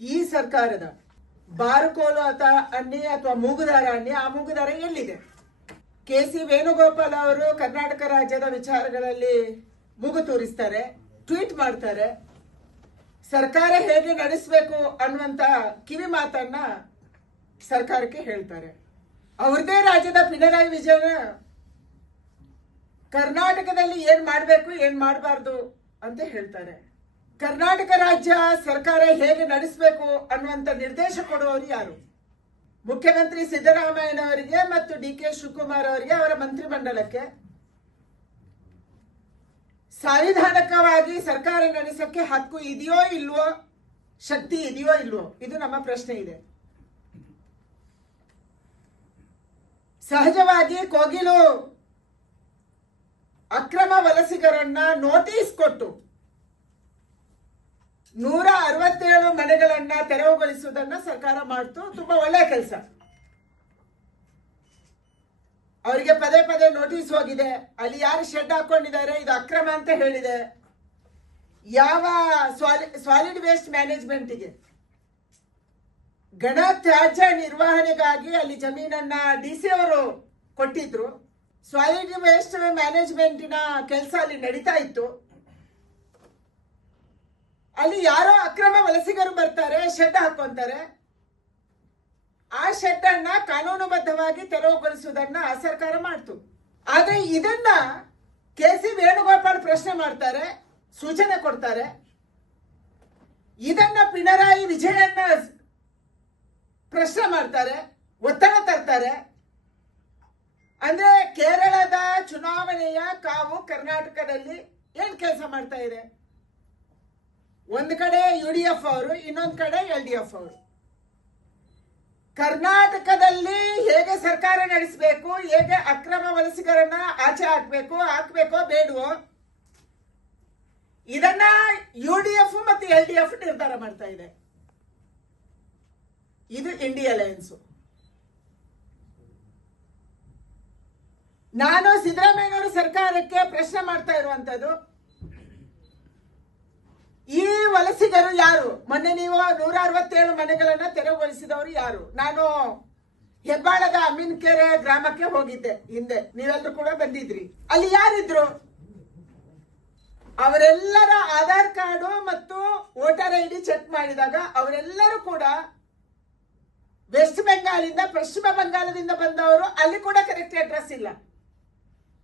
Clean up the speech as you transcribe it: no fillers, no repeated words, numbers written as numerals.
ಈ ಸರ್ಕಾರದ ಬಾರುಕೋಲು ಅನ್ನಿ ಅಥವಾ ಮೂಗುದಾರ ಅನ್ನಿ, ಆ ಮೂಗುದಾರ ಎಲ್ಲಿದೆ? ಕೆ.ಸಿ. ವೇಣುಗೋಪಾಲ್ ಅವರು ಕರ್ನಾಟಕ ರಾಜ್ಯದ ವಿಚಾರಗಳಲ್ಲಿ ಮೂಗು ತೂರಿಸ್ತಾರೆ, ಟ್ವೀಟ್ ಮಾಡ್ತಾರೆ, ಸರ್ಕಾರ ಹೇಗೆ ನಡೆಸಬೇಕು ಅನ್ನುವಂತ ಕಿವಿ ಮಾತನ್ನ ಸರ್ಕಾರಕ್ಕೆ ಹೇಳ್ತಾರೆ. ಅವ್ರದೇ ರಾಜ್ಯದ ಪಿಣರಾಯಿ ವಿಜಯನ್ ಕರ್ನಾಟಕದಲ್ಲಿ ಏನ್ ಮಾಡಬೇಕು ಏನ್ ಮಾಡಬಾರ್ದು ಅಂತ ಹೇಳ್ತಾರೆ. ಕರ್ನಾಟಕ ರಾಜ್ಯ ಸರ್ಕಾರ ಹೇಗೆ ನಡೆಸಬೇಕು ಅನ್ನುವಂತ ನಿರ್ದೇಶ ಕೊಡುವವರು ಯಾರು? ಮುಖ್ಯಮಂತ್ರಿ ಸಿದ್ದರಾಮಯ್ಯನವರಿಗೆ ಮತ್ತು ಡಿ.ಕೆ. ಶಿವಕುಮಾರ್ ಅವರಿಗೆ, ಅವರ ಮಂತ್ರಿಮಂಡಲಕ್ಕೆ. ಸಾಂವಿಧಾನಿಕವಾಗಿ ಸರ್ಕಾರ ನಡೆಸಕ್ಕೆ ಹಕ್ಕು ಇದೆಯೋ ಇಲ್ವೋ, ಶಕ್ತಿ ಇದೆಯೋ ಇಲ್ವೋ, ಇದು ನಮ್ಮ ಪ್ರಶ್ನೆ ಇದೆ. ಸಹಜವಾಗಿ ಕೋಗಿಲು ಅಕ್ರಮ ವಲಸಿಗರನ್ನ ನೋಟಿಸ್ ಕೊಟ್ಟು 167 ಮನೆಗಳನ್ನ ತೆರವುಗೊಳಿಸುವುದನ್ನ ಸರ್ಕಾರ ಮಾಡ್ತು. ತುಂಬಾ ಒಳ್ಳೆ ಕೆಲಸ. ಅವರಿಗೆ ಪದೇ ಪದೇ ನೋಟಿಸ್ ಹೋಗಿದೆ. ಅಲ್ಲಿ ಯಾರು ಶೆಡ್ ಹಾಕೊಂಡಿದ್ದಾರೆ ಇದು ಅಕ್ರಮ ಅಂತ ಹೇಳಿದೆ. ಯಾವ ಸಾಲಿಡ್ ವೇಸ್ಟ್ ಮ್ಯಾನೇಜ್ಮೆಂಟ್ಗೆ, ಘನ ತ್ಯಾಜ್ಯ ನಿರ್ವಹಣೆಗಾಗಿ ಅಲ್ಲಿ ಜಮೀನನ್ನ ಡಿ.ಸಿ. ಅವರು ಕೊಟ್ಟಿದ್ರು. ಸಾಲಿಡ್ ವೇಸ್ಟ್ ಮ್ಯಾನೇಜ್ಮೆಂಟಿನ ಕೆಲಸ ಅಲ್ಲಿ ನಡೀತಾ ಇತ್ತು. ಅಲ್ಲಿ ಯಾರೋ ಅಕ್ರಮ ವಲಸಿಗರು ಬರ್ತಾರೆ, ಶೆಡ್ ಹಾಕೊಂತಾರೆ. ಆ ಶೆಡ್ ಅನ್ನ ಕಾನೂನುಬದ್ಧವಾಗಿ ತೆರವುಗೊಳಿಸುವುದನ್ನ ಸರ್ಕಾರ ಮಾಡ್ತು. ಆದ್ರೆ ಇದನ್ನ ಕೆ.ಸಿ. ವೇಣುಗೋಪಾಲ್ ಪ್ರಶ್ನೆ ಮಾಡ್ತಾರೆ, ಸೂಚನೆ ಕೊಡ್ತಾರೆ. ಇದನ್ನ ಪಿಣರಾಯಿ ವಿಜಯನ್ ಪ್ರಶ್ನೆ ಮಾಡ್ತಾರೆ, ಒತ್ತಡ ತರ್ತಾರೆ. ಅಂದ್ರೆ ಕೇರಳದ ಚುನಾವಣೆಯ ಕಾವು ಕರ್ನಾಟಕದಲ್ಲಿ ಏನ್ ಕೆಲಸ ಮಾಡ್ತಾ ಇದೆ? ಒಂದ್ ಕಡೆ UDF ಅವರು, ಇನ್ನೊಂದ್ ಕಡೆ LDF ಅವರು. ಕರ್ನಾಟಕದಲ್ಲಿ ಹೇಗೆ ಸರ್ಕಾರ ನಡೆಸಬೇಕು, ಹೇಗೆ ಅಕ್ರಮ ವಲಸಿಗರನ್ನ ಆಚೆ ಹಾಕ್ಬೇಕೋ ಬೇಡವೋ, ಇದನ್ನ UDF ಮತ್ತು LDF ನಿರ್ಧಾರ ಮಾಡ್ತಾ ಇದೆ. ಇದು ಇಂಡಿಯಾ ಅಲಯನ್ಸ್. ನಾನು ಸಿದ್ದರಾಮಯ್ಯನವರು ಸರ್ಕಾರಕ್ಕೆ ಪ್ರಶ್ನೆ ಮಾಡ್ತಾ ಇರುವಂತದ್ದು, ಈ ವಲಸಿಗರು ಯಾರು? ಮೊನ್ನೆ ನೀವು 167 ಮನೆಗಳನ್ನ ತೆರವುಗೊಳಿಸಿದವರು ಯಾರು? ನಾನು ಹೆಬ್ಬಾಳದ ಅಮೀನ್ಕೆರೆ ಗ್ರಾಮಕ್ಕೆ ಹೋಗಿದ್ದೆ ಹಿಂದೆ, ನೀವೆಲ್ಲರೂ ಕೂಡ ಬಂದಿದ್ರಿ. ಅಲ್ಲಿ ಯಾರಿದ್ರು? ಅವರೆಲ್ಲರ ಆಧಾರ್ ಕಾರ್ಡು ಮತ್ತು ವೋಟರ್ ID ಚೆಕ್ ಮಾಡಿದಾಗ ಅವರೆಲ್ಲರೂ ಕೂಡ ವೆಸ್ಟ್ ಬೆಂಗಾಲಿಂದ, ಪಶ್ಚಿಮ ಬಂಗಾಳದಿಂದ ಬಂದವರು. ಅಲ್ಲಿ ಕೂಡ ಕರೆಕ್ಟ್ ಅಡ್ರೆಸ್ ಇಲ್ಲ.